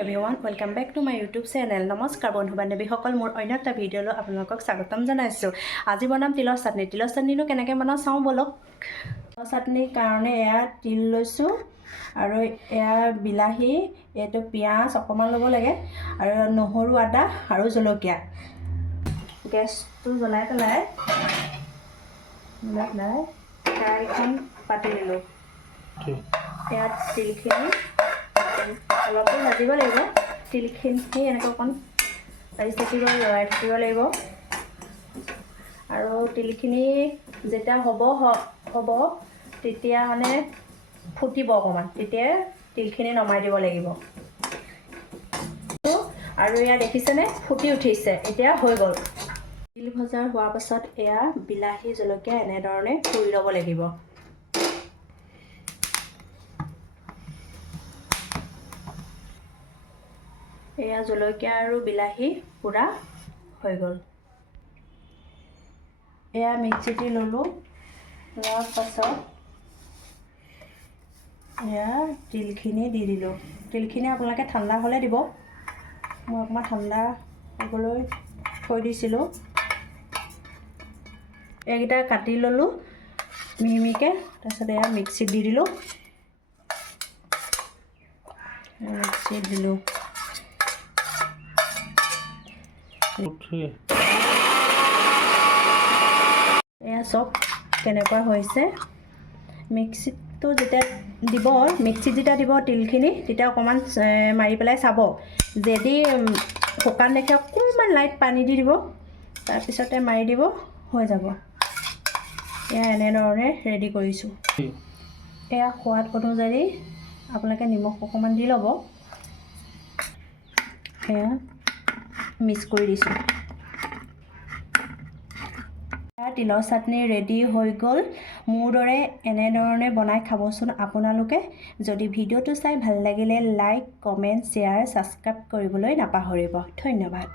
everyone, welcome back to my YouTube channel. নমস্কাৰ বন্ধু বান্ধৱীসকল, মোৰ অন্য এটা ভিডিঅ'লৈ আপোনালোকক স্বাগতম জনাইছোঁ। আজি বনাম তিলৰ চাটনি। তিলৰ চাটনিটো কেনেকৈ বনাওঁ চাওঁ বলক। তিলৰ চাটনিৰ কাৰণে এয়া তিল লৈছোঁ আৰু এয়া বিলাহী, এইটো পিঁয়াজ অকণমান ল'ব লাগে আৰু নহৰু, আদা আৰু জলকীয়া। গেছটো জ্বলাই পেলাই কেৰাহীখন পাতি দিলোঁ। ইয়াত তিলখিনি অলপ ভাজিব লাগিব। তিলখিনি এনেকৈ অকণ ভাজি থাকিব, লৰাই থাকিব লাগিব আৰু তিলখিনি যেতিয়া হ'ব তেতিয়া মানে ফুটিব অকণমান, তেতিয়া তিলখিনি নমাই দিব লাগিব। আৰু এয়া দেখিছেনে ফুটি উঠিছে, এতিয়া হৈ গ'ল। তিল ভজা হোৱাৰ পাছত এয়া বিলাহী, জলকীয়া এনেধৰণে পুৰি ল'ব লাগিব। এয়া জলকীয়া আৰু বিলাহী পুৰা হৈ গ'ল। এয়া মিক্সিতে ল'লোঁ। লোৱাৰ পাছত এয়া তিলখিনি দি দিলোঁ। তিলখিনি আপোনালোকে ঠাণ্ডা হ'লে দিব। মই অকণমান ঠাণ্ডা হ'বলৈ থৈ দিছিলোঁ। এইকেইটা কাটি ল'লোঁ মিহি মিহিকৈ। তাৰপিছত এয়া মিক্সিত দি দিলোঁ। মিক্সিত দিলোঁ। এয়া চব কেনেকুৱা হৈছে। মিক্সিটো যেতিয়া দিব, মিক্সিত যেতিয়া দিব তিলখিনি, তেতিয়া অকণমান মাৰি পেলাই চাব। যদি শুকান দেখে অকণমান লাইট পানী দি দিব, তাৰপিছতে মাৰি দিব, হৈ যাব। এয়া এনেধৰণে ৰেডি কৰিছোঁ। এয়া সোৱাদ অনুযায়ী আপোনালোকে নিমখ অকণমান দি ল'ব। এয়া মিক্স কৰি দিছোঁ। তিলৰ চাটনি ৰেডি হৈ গ'ল। মোৰ দৰে এনেধৰণে বনাই খাবচোন আপোনালোকে। যদি ভিডিঅ'টো চাই ভাল লাগিলে লাইক, কমেণ্ট, শ্বেয়াৰ, ছাবস্ক্ৰাইব কৰিবলৈ নাপাহৰিব। ধন্যবাদ।